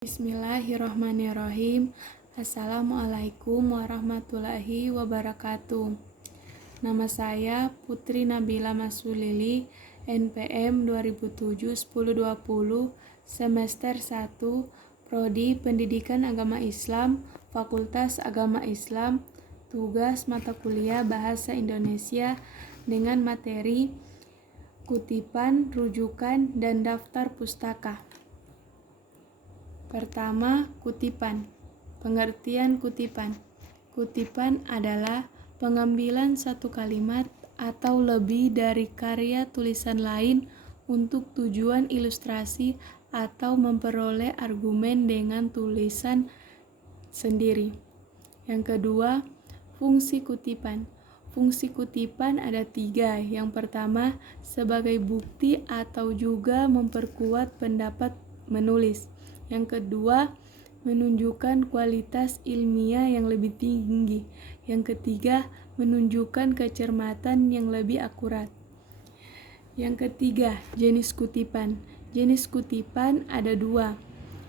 Bismillahirrahmanirrahim. Assalamualaikum warahmatullahi wabarakatuh. Nama saya Putri Nabila Masulili, NPM 2007-1020, semester 1, Prodi Pendidikan Agama Islam, Fakultas Agama Islam, tugas mata kuliah Bahasa Indonesia dengan materi kutipan, rujukan, dan daftar pustaka. Pertama, kutipan. Pengertian kutipan. Kutipan adalah pengambilan satu kalimat atau lebih dari karya tulisan lain untuk tujuan ilustrasi atau memperoleh argumen dengan tulisan sendiri. Yang kedua, fungsi kutipan. Fungsi kutipan ada 3. Yang pertama, sebagai bukti atau juga memperkuat pendapat menulis. Yang kedua, menunjukkan kualitas ilmiah yang lebih tinggi. Yang ketiga, menunjukkan kecermatan yang lebih akurat. Yang ketiga, jenis kutipan. Jenis kutipan ada 2.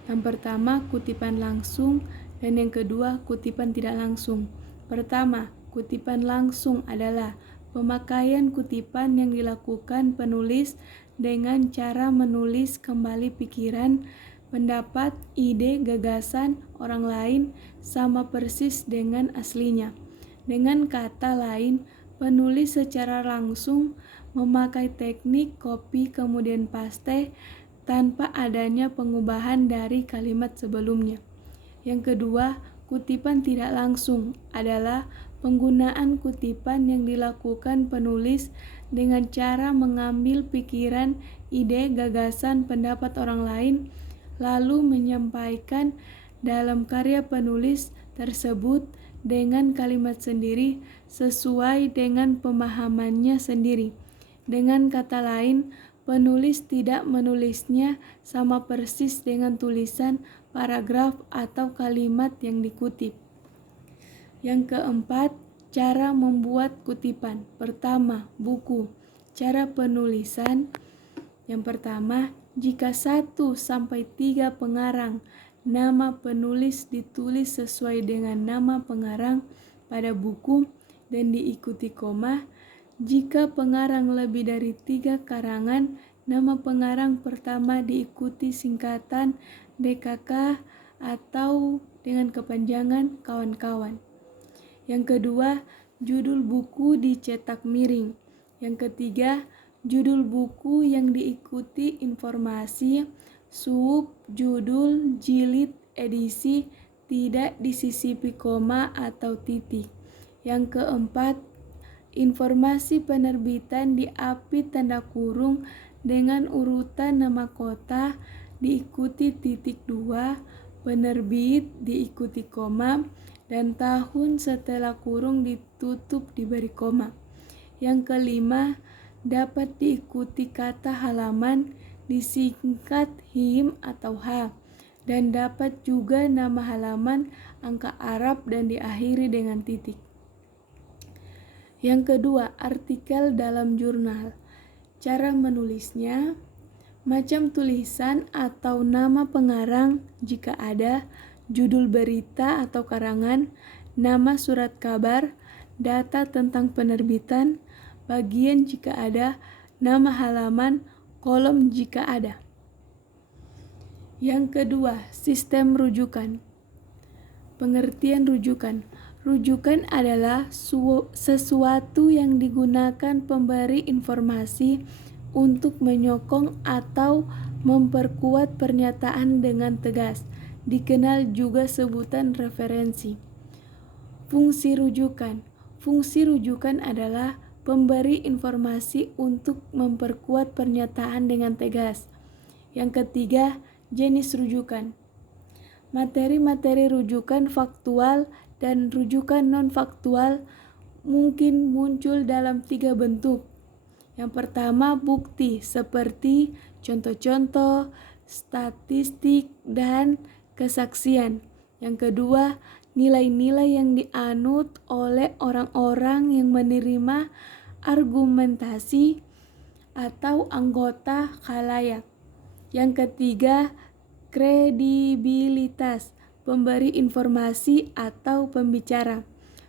Yang pertama, kutipan langsung, dan yang kedua, kutipan tidak langsung. Pertama, kutipan langsung adalah pemakaian kutipan yang dilakukan penulis dengan cara menulis kembali pikiran, pendapat, ide, gagasan orang lain sama persis dengan aslinya. Dengan kata lain, penulis secara langsung memakai teknik copy kemudian paste tanpa adanya pengubahan dari kalimat sebelumnya. Yang kedua, kutipan tidak langsung adalah penggunaan kutipan yang dilakukan penulis dengan cara mengambil pikiran, ide, gagasan, pendapat orang lain lalu menyampaikan dalam karya penulis tersebut dengan kalimat sendiri sesuai dengan pemahamannya sendiri. Dengan kata lain, penulis tidak menulisnya sama persis dengan tulisan, paragraf, atau kalimat yang dikutip. Yang keempat, cara membuat kutipan. Pertama, buku. Cara penulisan. Yang pertama, jika 1-3 pengarang nama penulis ditulis sesuai dengan nama pengarang pada buku dan diikuti koma. Jika pengarang lebih dari 3 karangan, nama pengarang pertama diikuti singkatan DKK atau dengan kepanjangan kawan-kawan. Yang kedua, judul buku dicetak miring. Yang ketiga, judul buku yang diikuti informasi, sub, judul, jilid, edisi, tidak disisipi koma atau titik. Yang keempat, informasi penerbitan diapit tanda kurung dengan urutan nama kota, diikuti titik 2, penerbit, diikuti koma, dan tahun setelah kurung ditutup diberi koma. Yang kelima, dapat diikuti kata halaman disingkat HIM atau H, dan dapat juga nama halaman, angka Arab, dan diakhiri dengan titik. Yang kedua, artikel dalam jurnal. Cara menulisnya, macam tulisan atau nama pengarang jika ada, judul berita atau karangan, nama surat kabar, data tentang penerbitan, bagian jika ada, nama halaman, kolom jika ada. Yang kedua, sistem rujukan. Pengertian rujukan. Rujukan adalah sesuatu yang digunakan pemberi informasi untuk menyokong atau memperkuat pernyataan dengan tegas. Dikenal juga sebutan referensi. Fungsi rujukan. Fungsi rujukan adalah pemberi informasi untuk memperkuat pernyataan dengan tegas. Yang ketiga, jenis rujukan. Materi-materi rujukan faktual dan rujukan non-faktual mungkin muncul dalam 3 bentuk. Yang pertama, bukti seperti contoh-contoh, statistik, dan kesaksian. Yang kedua, nilai-nilai yang dianut oleh orang-orang yang menerima argumentasi atau anggota khalayak. Yang ketiga, kredibilitas pemberi informasi atau pembicara.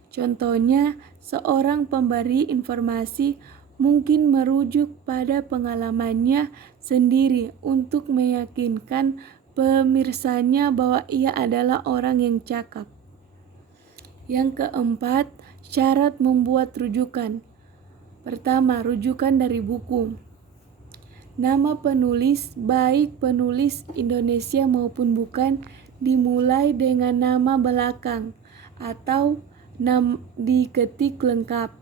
Contohnya, seorang pemberi informasi mungkin merujuk pada pengalamannya sendiri untuk meyakinkan pemirsanya bahwa ia adalah orang yang cakap. Yang keempat, syarat membuat rujukan. Pertama, rujukan dari buku. Nama penulis, baik penulis Indonesia maupun bukan, dimulai dengan nama belakang atau diketik lengkap.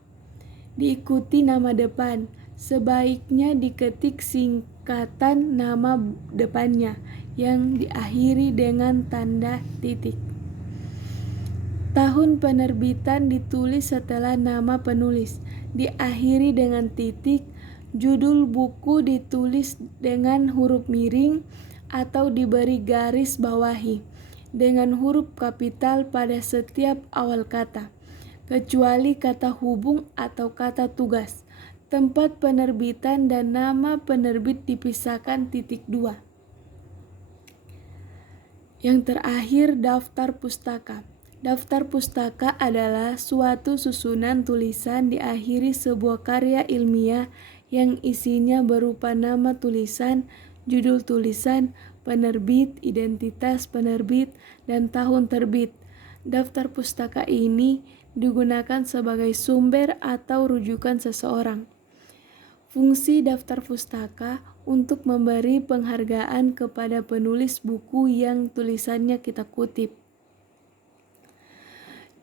Diikuti nama depan. Sebaiknya diketik singkatan nama depannya yang diakhiri dengan tanda titik. Tahun penerbitan ditulis setelah nama penulis, diakhiri dengan titik. Judul buku ditulis dengan huruf miring atau diberi garis bawahi dengan huruf kapital pada setiap awal kata, kecuali kata hubung atau kata tugas. Tempat penerbitan dan nama penerbit dipisahkan titik 2. Yang terakhir, daftar pustaka. Daftar pustaka adalah suatu susunan tulisan diakhiri sebuah karya ilmiah yang isinya berupa nama tulisan, judul tulisan, penerbit, identitas penerbit, dan tahun terbit. Daftar pustaka ini digunakan sebagai sumber atau rujukan seseorang. Fungsi daftar pustaka untuk memberi penghargaan kepada penulis buku yang tulisannya kita kutip.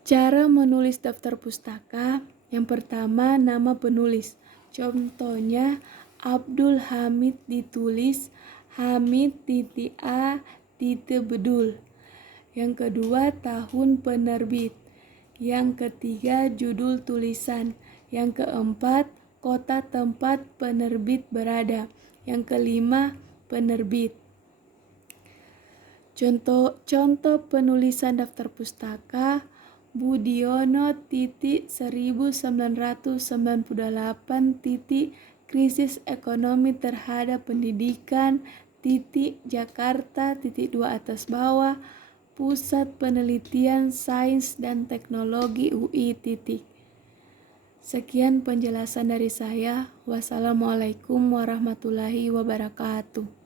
Cara menulis daftar pustaka. Yang pertama, nama penulis. Contohnya, Abdul Hamid ditulis Hamid.A.Bedul. Yang kedua, tahun penerbit. Yang ketiga, judul tulisan. Yang keempat, kota tempat penerbit berada. Yang kelima, penerbit. Contoh penulisan daftar pustaka: Budiono 1998 krisis ekonomi terhadap pendidikan Jakarta 2 atas bawah Pusat Penelitian Sains dan Teknologi UI. Sekian penjelasan dari saya. Wassalamualaikum warahmatullahi wabarakatuh.